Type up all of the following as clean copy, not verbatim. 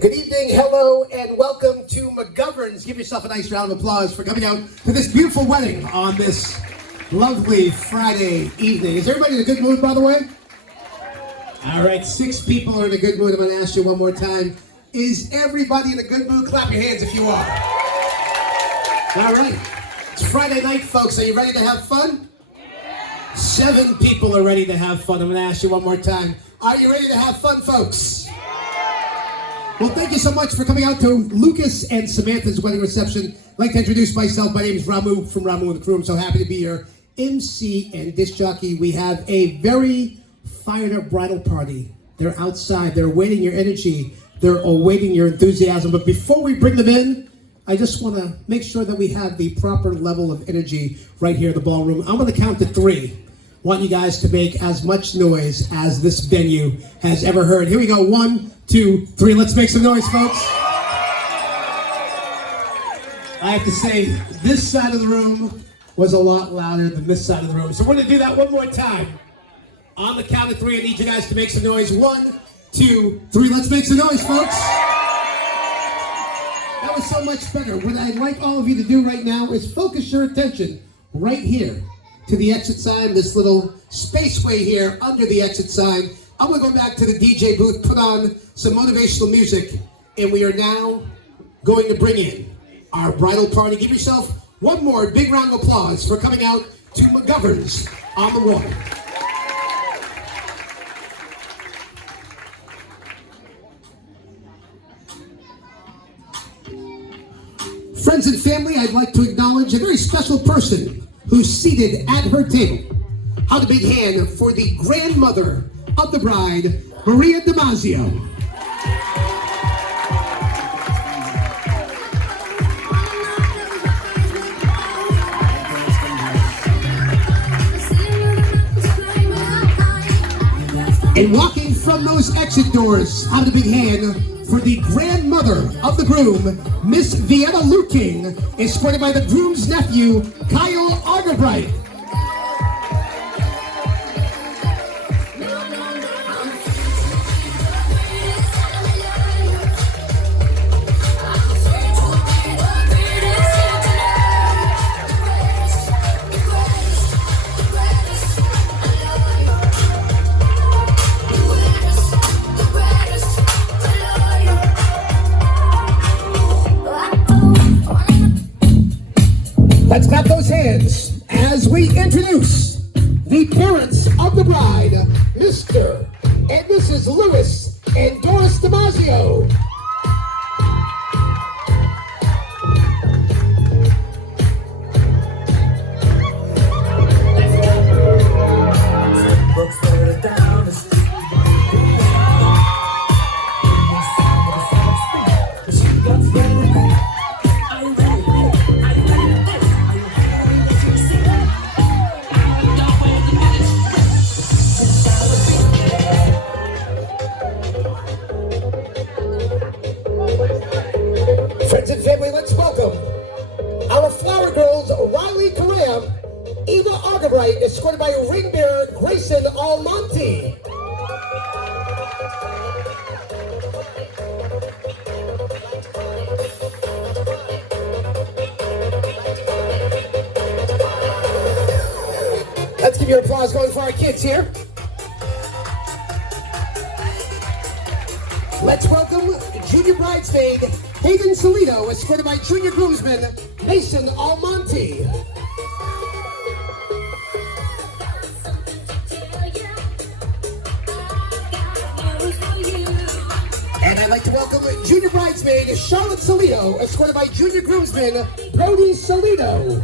Good evening, hello, and welcome to McGovern's. Give yourself a nice round of applause for coming out to this beautiful wedding on this lovely Friday evening. Is everybody in a good mood, by the way? All right, 6 people are in a good mood. I'm going to ask you one more time. Is everybody in a good mood? Clap your hands if you are. All right. It's Friday night, folks. Are you ready to have fun? 7 people are ready to have fun. I'm going to ask you one more time. Are you ready to have fun, folks? Well, thank you so much for coming out to Lucas and Samantha's wedding reception. I'd like to introduce myself. My name is Ramu from Ramu and the Crew. I'm so happy to be your MC and disc jockey. We have a very fired up bridal party. They're outside. They're awaiting your energy. They're awaiting your enthusiasm. But before we bring them in, I just want to make sure that we have the proper level of energy right here in the ballroom. I'm going to count to 3. I want you guys to make as much noise as this venue has ever heard. Here we go. 1, 2, 3. Let's make some noise, folks. I have to say, this side of the room was a lot louder than this side of the room. So we're going to do that one more time. On the count of 3, I need you guys to make some noise. 1, 2, 3. Let's make some noise, folks. That was so much better. What I'd like all of you to do right now is focus your attention right here to the exit sign, this little spaceway here under the exit sign. I'm going to go back to the DJ booth, put on some motivational music, and we are now going to bring in our bridal party. Give yourself one more big round of applause for coming out to McGovern's on the water. Friends and family, I'd like to acknowledge a very special person who's seated at her table. How a big hand for the grandmother of the bride, Maria Damasio. And walking from those exit doors, how a big hand for the grandmother of the groom, Miss Vienna Luking, escorted by the groom's nephew, Kyle Argerbright. Let's clap those hands as we introduce the parents of the bride, Mr. and Mrs. Lewis and Doris Damasio. Friends and family, let's welcome our flower girls, Riley Correa, Eva Argerbright, escorted by ring bearer Grayson Almonte. Let's give your applause going for our kids here. Let's welcome junior bridesmaid Hayden Salito, escorted by junior groomsman Mason Almonte. And I'd like to welcome junior bridesmaid Charlotte Salito, escorted by junior groomsman Brody Salito.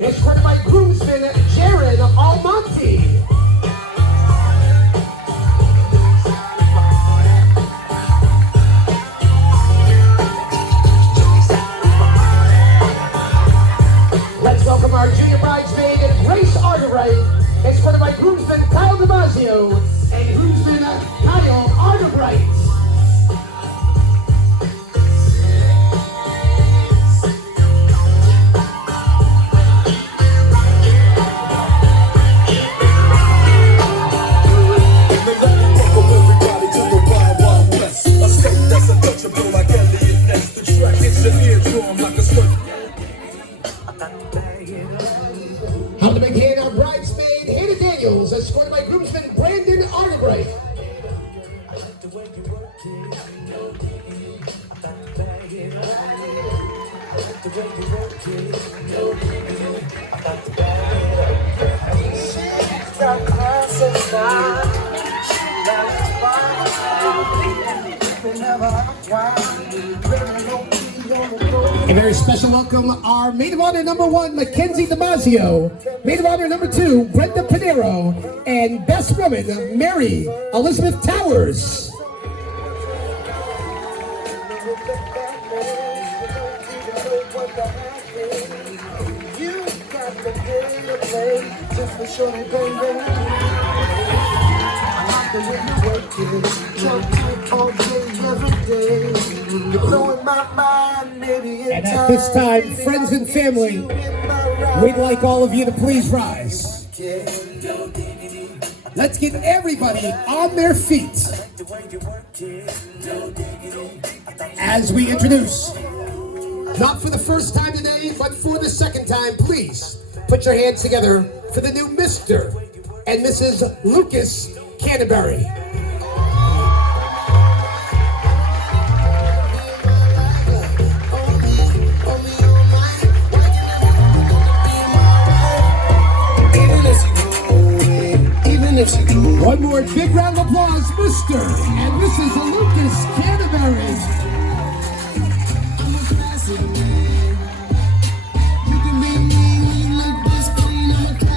Escorted by groomsman Jared Almonte. A very special welcome, our maid of honor number 1, Mackenzie Damasio, maid of honor number 2, Brenda Pinero, and best woman, Mary Elizabeth Towers. And at this time, friends and family, we'd like all of you to please rise. Let's get everybody on their feet as we introduce, not for the first time today, but for the second time, please put your hands together for the new Mr. and Mrs. Lucas Canterbury. One more big round of applause, Mr. and Mrs. Lucas Canterbury.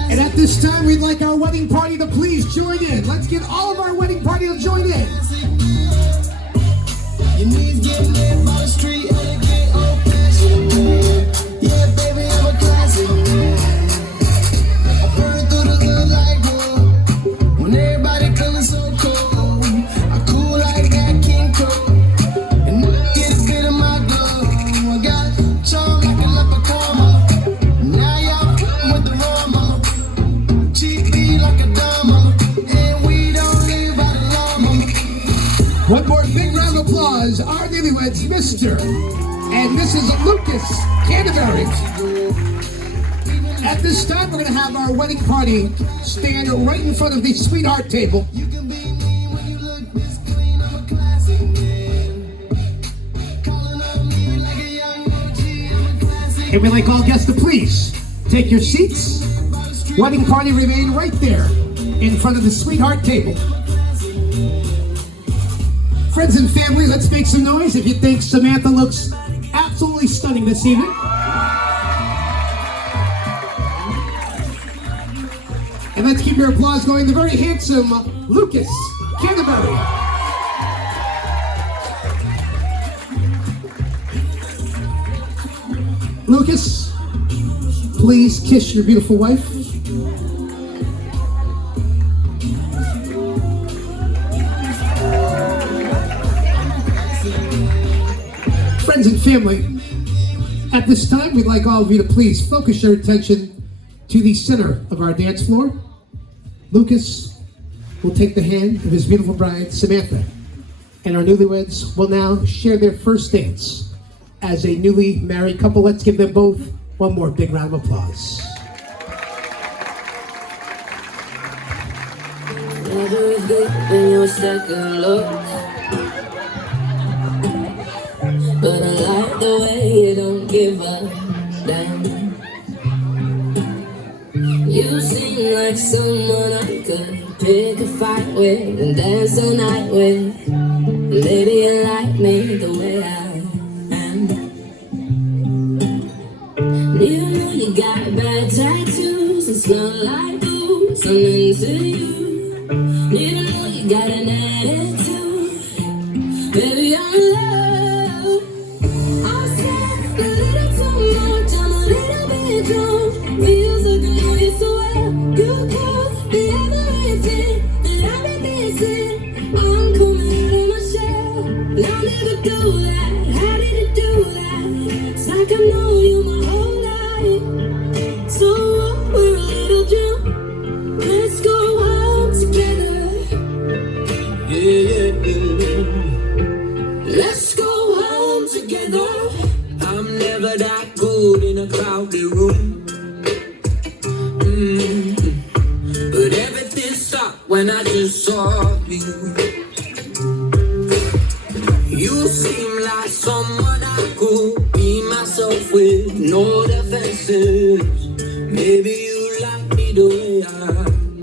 And at this time, we'd like our wedding party to please join in. Let's get all of our wedding party to join in. Your knees get lit by the street, elegant, old-fashioned. Yeah, baby, I'm a classic. I burn through the hood like gold. When everybody feeling so cold, I cool like that King Cole. And I get a bit of my glow. I got charm like a leprechaun. Now y'all fucking with the Roma. Cheap beat like a dama. And we don't live by the llama. One more big round of applause, our newlyweds, Mr. and Mrs. Lucas Canterbury. At this time, we're going to have our wedding party stand right in front of the sweetheart table. You can be me when you look this clean, I'm a classic man. Calling on me like a young OG, I'm a classic. And we'd like all guests to please take your seats. Wedding party remain right there in front of the sweetheart table. Friends and family, let's make some noise if you think Samantha looks absolutely stunning this evening. And let's keep your applause going. The very handsome Lucas Canterbury. Lucas, please kiss your beautiful wife. Friends and family, at this time, we'd like all of you to please focus your attention to the center of our dance floor. Lucas will take the hand of his beautiful bride, Samantha, and our newlyweds will now share their first dance as a newly married couple. Let's give them both one more big round of applause. Never is good when you're second look, but I like the way you don't give a damn. You seem like someone I could pick a fight with and dance all night with. Maybe you like me the way I am. You know you got bad tattoos and smell like booze. I'm into you. You know you got an attitude. Baby, I'm in love. I said a little too much, I'm a little bit drunk. Feels like I know you so well. You call me everything that I've been missing. I'm coming out of my shell. And I'll never do that. How did you do that? It's like I know you my whole life. So we're a little drunk. Let's go home together. Yeah. Let's go home together. I'm never that good in a crowded room. But everything stopped when I just saw you. no defenses. Maybe you like me the way I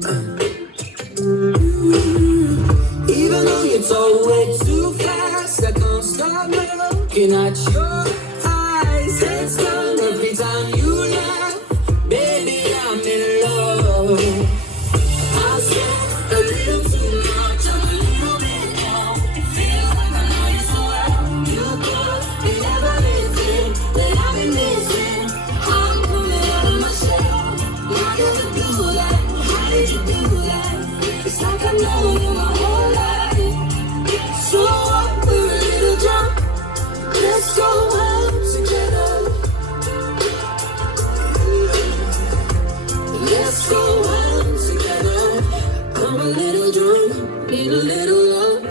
am. Even though you talk way too fast, I can't stop looking at your eyes. Heads down every time you laugh. Baby, I'm in love. I said a little too much, I'm a little bit down. Feel like I know you so well. You could be everything that I've been missing. I'm coming out of my shell. How did you do that? How did you do that? It's like I've known you my whole life. So what? We're a little drunk. Let's go out together. Let's go out together. I'm a little drunk, need a little love.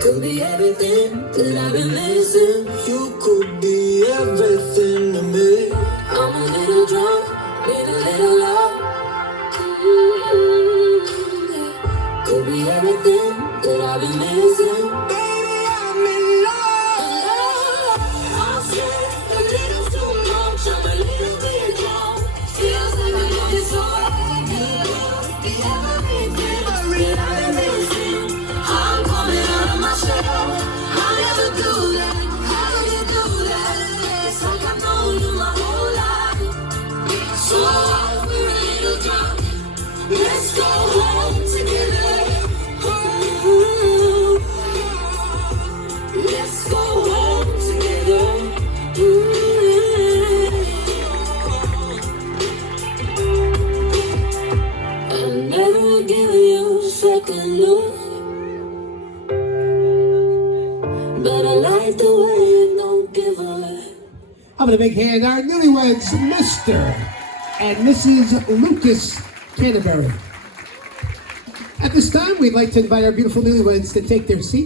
Could be everything that I've been missing. You could be everything to me. I'm a little drunk, need a little love. Could be everything that I've been missing. Baby, I'm in love. I'll say a little too much, I'm a little bit drunk. Feels like I know you so well. Be everything that I've been missing. I'm coming out of my shell. I never do that. How did you do that? It's like I've known you my whole life. So we're a little drunk. Let's go home together. Ooh. Let's go home together. Ooh. I'll never give you a second look, but I like the way you don't give a. Having a big hand, our newlyweds, Mr. and Mrs. Lucas Canterbury. At this time, we'd like to invite our beautiful newlyweds to take their seats.